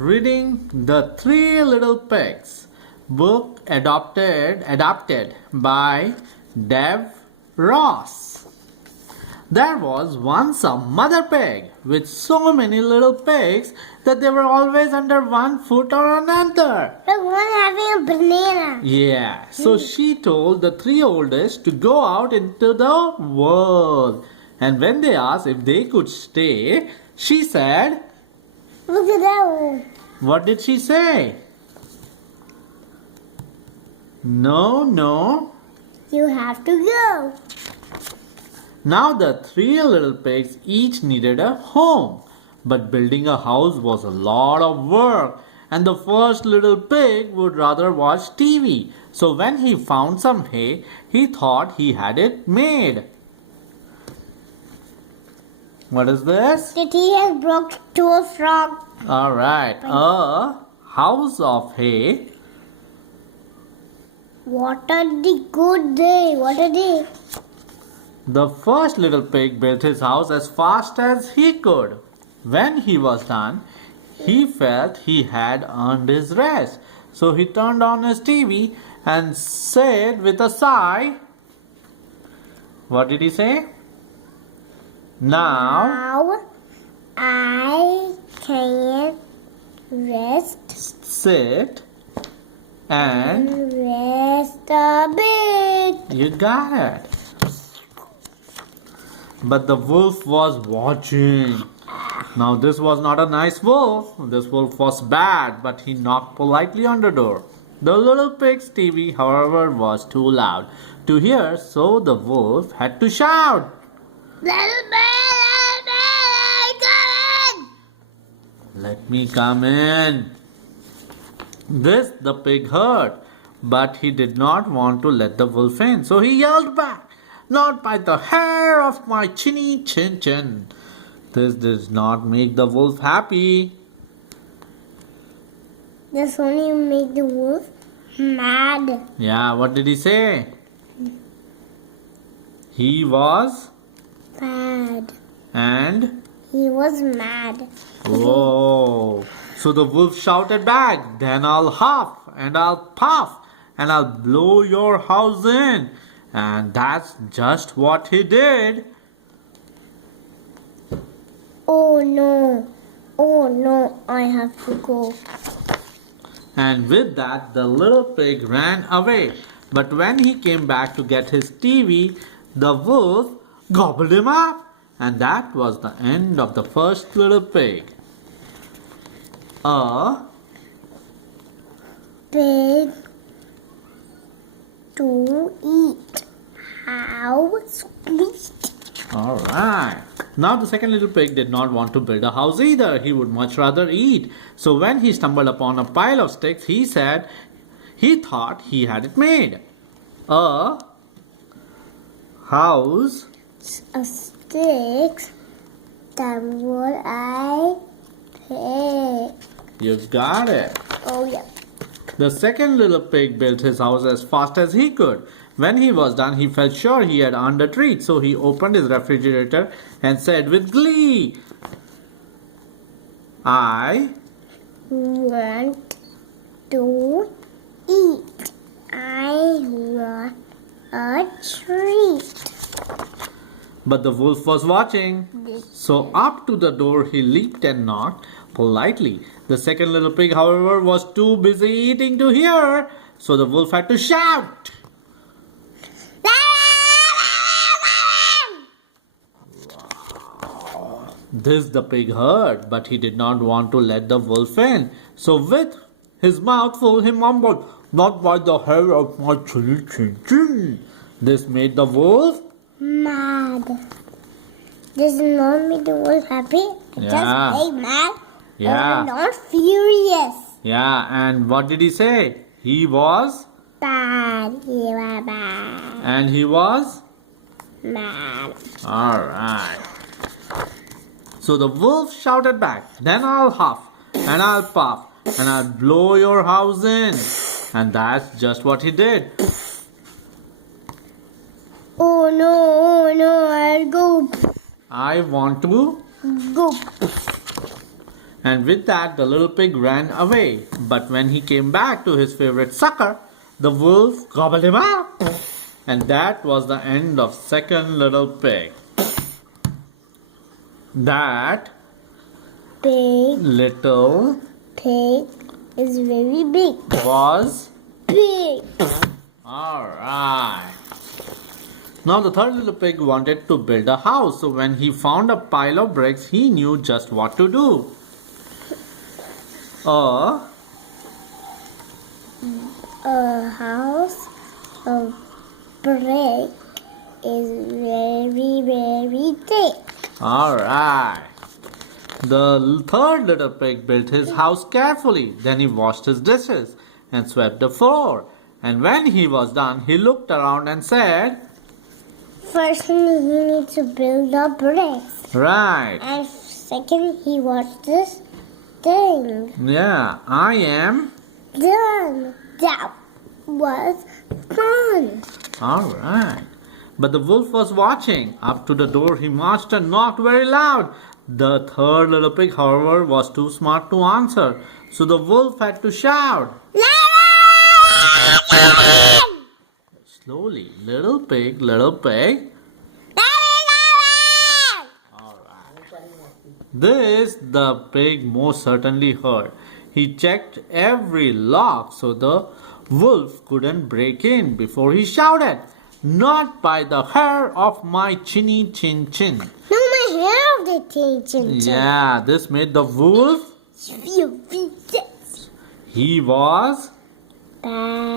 reading The Three Little Pigs, book adapted by Dave Ross. There was once a mother pig with so many little pigs that they were always under one foot or another. Look, one having a banana. Yeah, so she told the three oldest to go out into the world. And when they asked if they could stay, she said, Look at that one. what did she say? No. You have to go. Now the three little pigs each needed a home. But building a house was a lot of work. And the first little pig would rather watch TV. So when he found some hay, he thought he had it made. What is this? The tea has broke to a frog. Alright, a house of hay. What a good day. What a day. The first little pig built his house as fast as he could. When he was done, he felt he had earned his rest. So he turned on his TV and said with a sigh, what did he say? Now I can rest sit and rest a bit. you got it. But the wolf was watching. Now this was not a nice wolf. This wolf was bad, but he knocked politely on the door. The little pig's TV, however, was too loud to hear, so the wolf had to shout. Little bit, come in. Let me come in. This the pig heard, but he did not want to let the wolf in, so he yelled back, not by the hair of my chinny chin chin. This does not make the wolf happy. This only made the wolf mad. Yeah, what did he say? He was Bad. and He was mad. whoa. So the wolf shouted back, then I'll huff and I'll puff and I'll blow your house in. And that's just what he did. Oh no, I have to go. And with that, the little pig ran away. But when he came back to get his TV, the wolf gobbled him up. And that was the end of the first little pig. A Pig to eat. How sweet. Alright. Now the second little pig did not want to build a house either. He would much rather eat. So when he stumbled upon a pile of sticks, he said he thought he had it made. A house A sticks. That what I pick. You got it. Oh yeah. The second little pig built his house as fast as he could. When he was done, he felt sure he had earned a treat, so he opened his refrigerator and said with glee, I Want to eat. I want a treat. But the wolf was watching. So up to the door he leaped and knocked politely. The second little pig, however, was too busy eating to hear, so the wolf had to shout. This the pig heard, but he did not want to let the wolf in. So with his mouth full, he mumbled, not by the hair of my chinny chin chin. This made the wolf Mad. Does it not make the wolf happy? Yeah. Just stay mad. Yeah. Or not furious. Yeah, and what did he say? He was, Bad. You are bad. and he was. Mad. Alright. So the wolf shouted back, then I'll huff, and I'll puff, and I'll blow your house in. And that's just what he did. Oh no, I'll go. I want to. Go. And with that, the little pig ran away. But when he came back to his favorite sucker, the wolf gobbled him up. And that was the end of second little pig. That Big little pig is very big. was Big. alright. Now the third little pig wanted to build a house. So when he found a pile of bricks, he knew just what to do. A house of brick is very, very thick. Alright. The third little pig built his house carefully. Then he washed his dishes and swept the floor. And when he was done, he looked around and said, First, he needs to build the bricks. Right. And second, he washed this thing. Yeah, I am. Done. That was fun. Alright. But the wolf was watching. Up to the door he marched and knocked very loud. The third little pig, however, was too smart to answer. So the wolf had to shout. Slowly, little pig, little pig. This the pig most certainly heard. He checked every lock so the wolf couldn't break in before he shouted, Not by the hair of my chinny chin chin. No, my hair of the chin. Yeah, this made the wolf. He was Bad.